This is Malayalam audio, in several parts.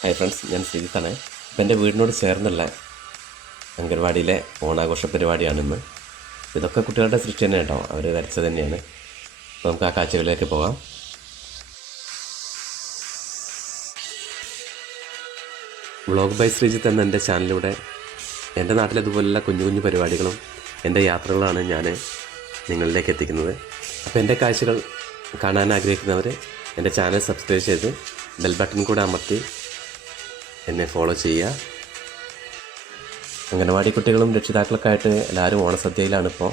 ഹായ് ഫ്രണ്ട്സ് ഞാൻ ശ്രീജിത്താണ്. ഇപ്പം എന്റെ വീടിനോട് ചേർന്നുള്ള അംഗൻവാടിയിലെ ഓണാഘോഷ പരിപാടിയാണ് ഇന്ന്. ഇതൊക്കെ കുട്ടികളുടെ സൃഷ്ടി തന്നെ കേട്ടോ. അവർ വരച്ചത് തന്നെയാണ്. അപ്പോൾ നമുക്ക് ആ കാഴ്ചകളിലേക്ക് പോകാം വ്ളോഗ് ബൈ ശ്രീജിത്ത് എന്ന എന്റെ ചാനലിലൂടെ എന്റെ നാട്ടിലെ ഇതുപോലുള്ള കുഞ്ഞു കുഞ്ഞു പരിപാടികളും എന്റെ യാത്രകളാണ് ഞാൻ നിങ്ങളിലേക്ക് എത്തിക്കുന്നത്. അപ്പോൾ എന്റെ കാഴ്ചകൾ കാണാൻ ആഗ്രഹിക്കുന്നവർ എന്റെ ചാനൽ സബ്സ്ക്രൈബ് ചെയ്ത് ബെൽ ബട്ടൺ കൂടെ അമർത്തി എന്നെ ഫോളോ ചെയ്യുക. അംഗനവാടി കുട്ടികളും രക്ഷിതാക്കളൊക്കെ എല്ലാവരും ഓണസദ്യയിലാണ് ഇപ്പോൾ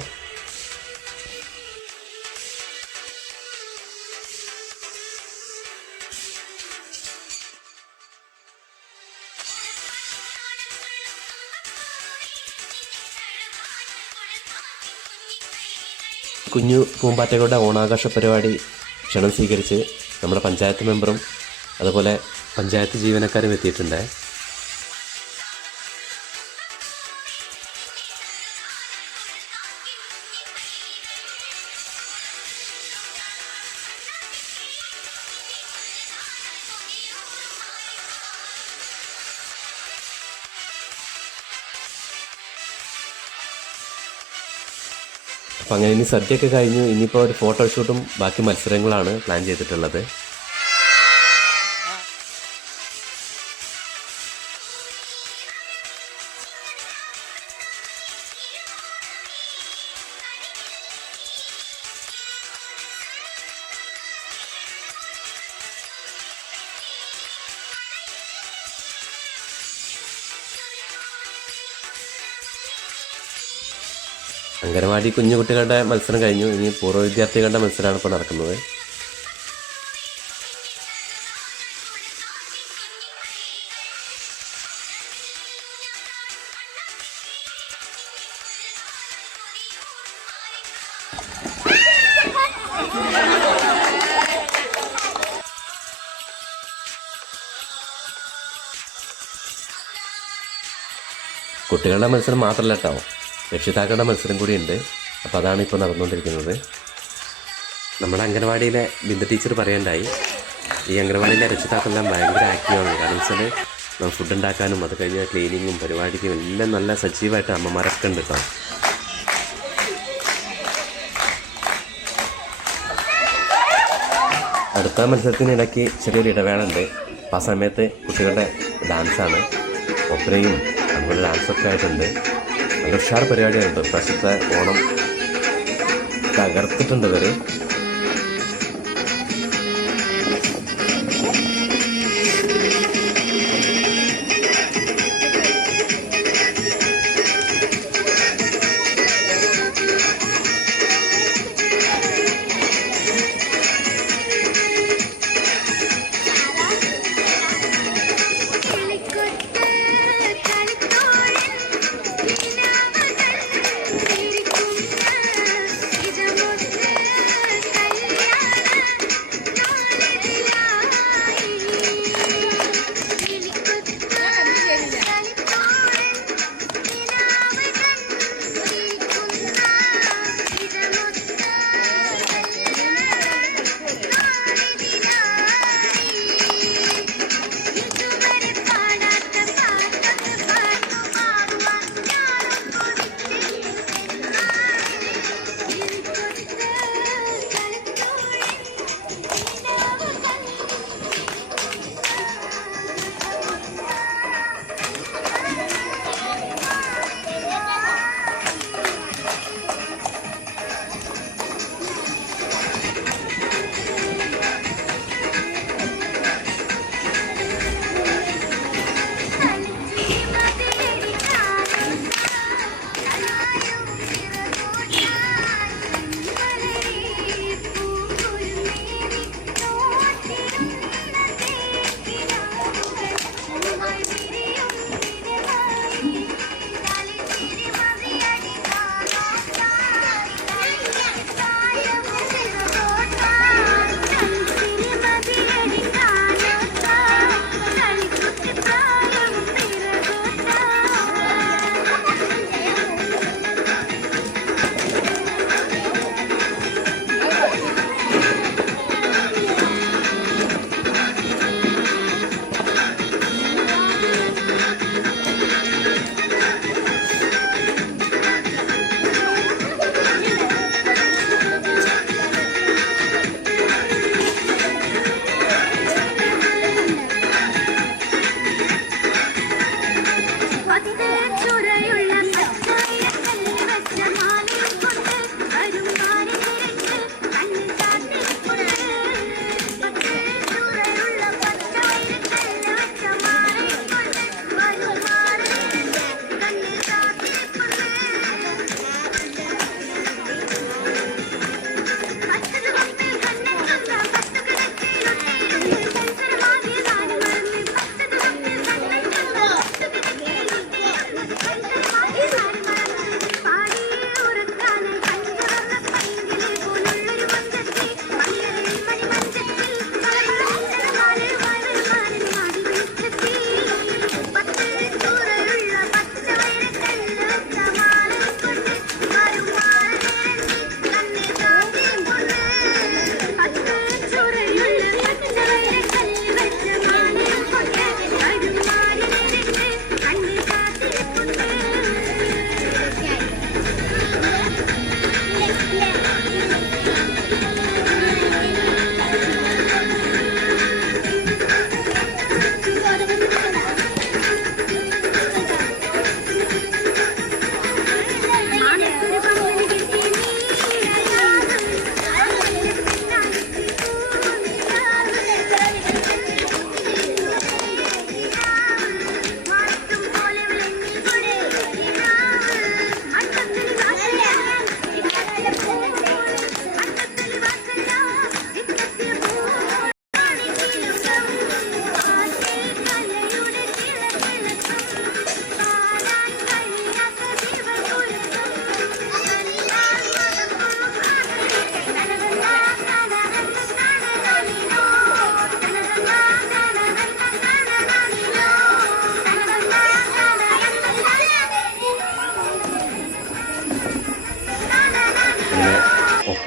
കുഞ്ഞു പൂമ്പാറ്റകളുടെ ഓണാഘോഷ പരിപാടി ക്ഷണം സ്വീകരിച്ച് നമ്മുടെ പഞ്ചായത്ത് മെമ്പറും അതുപോലെ പഞ്ചായത്ത് ജീവനക്കാരും എത്തിയിട്ടുണ്ട്. അപ്പം അങ്ങനെ ഇനി സദ്യയൊക്കെ കഴിഞ്ഞു. ഇനിയിപ്പോൾ ഒരു ഫോട്ടോഷൂട്ടും ബാക്കി മത്സരങ്ങളാണ് പ്ലാൻ ചെയ്തിട്ടുള്ളത്. അംഗനവാടി കുഞ്ഞുകുട്ടികളുടെ മത്സരം കഴിഞ്ഞു. ഇനി പൂർവ വിദ്യാർത്ഥികളുടെ മത്സരമാണ് ഇപ്പോൾ നടക്കുന്നത്. കുട്ടികളുടെ മത്സരം മാത്രമല്ല കേട്ടോ. രക്ഷിതാക്കളുടെ മത്സരം കൂടിയുണ്ട്. അപ്പോൾ അതാണ് ഇപ്പോൾ നടന്നുകൊണ്ടിരിക്കുന്നത്. നമ്മുടെ അംഗനവാടിയിലെ ബിന്ദു ടീച്ചർ പറയണ്ടായി ഈ അംഗനവാടിയിലെ രക്ഷിതാക്കളെല്ലാം ഭയങ്കര ആക്റ്റീവാണ് കാരണം വെച്ചാൽ നമ്മൾ ഫുഡ് ഉണ്ടാക്കാനും അത് കഴിഞ്ഞ ക്ലീനിങ്ങും പരിപാടിക്കും എല്ലാം നല്ല സജീവമായിട്ട് അമ്മമാരൊക്കെ ഉണ്ട് കേട്ടോ അടുത്ത മത്സരത്തിനിടയ്ക്ക് ചെറിയൊരു ഇടവേള ഉണ്ട് ആ സമയത്ത് കുട്ടികളുടെ ഡാൻസാണ് ഒപ്പനയും അതുപോലെ ഡാൻസൊക്കെ ആയിട്ടുണ്ട്. ഉഷാർ പരിപാടിയായിട്ട് പ്രശസ്ത ഓണം തകർത്തിട്ടുണ്ട് ഇവർ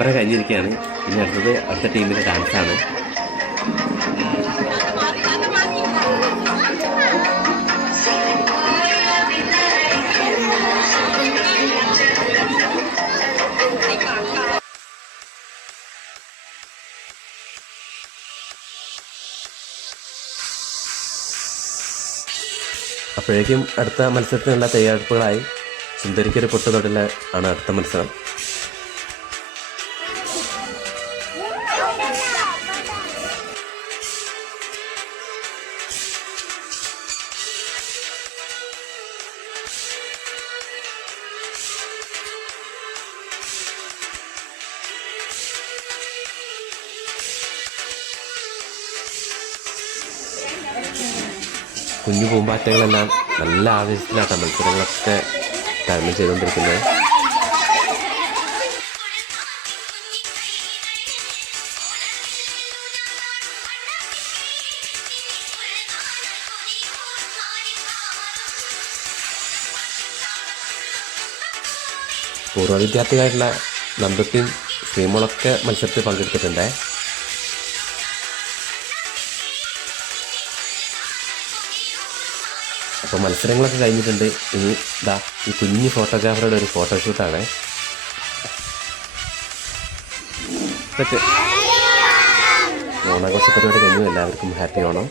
മത്സരം കഴിഞ്ഞിരിക്കുകയാണ്. ഇനി അടുത്തത് അടുത്ത ടീമിന്റെ ഡാൻസാണ് അപ്പോഴേക്കും അടുത്ത മത്സരത്തിനുള്ള തയ്യാറെടുപ്പുകളായി. സുന്ദരിക്കൊരു പൊട്ടുതൊടല ആണ് അടുത്ത മത്സരം. കുഞ്ഞു പൂമ്പാറ്റകളെല്ലാം നല്ല ആവേശത്തിലാട്ടാണ് മത്സരങ്ങളൊക്കെ തരണം ചെയ്തുകൊണ്ടിരിക്കുന്നത് പൂർവ വിദ്യാർത്ഥികളായിട്ടുള്ള നമ്പത്തിയും ശ്രീമോളൊക്കെ മത്സരത്തിൽ പങ്കെടുത്തിട്ടുണ്ട്. അപ്പോൾ മത്സരങ്ങളൊക്കെ കഴിഞ്ഞിട്ടുണ്ട്. ഇനി ഇതാ ഈ കുഞ്ഞു ഫോട്ടോഗ്രാഫറുടെ ഒരു ഫോട്ടോഷൂട്ടാണ്. ഓണാഘോഷ പരിപാടി കഴിഞ്ഞു. എല്ലാവർക്കും ഹാപ്പി ഓണം.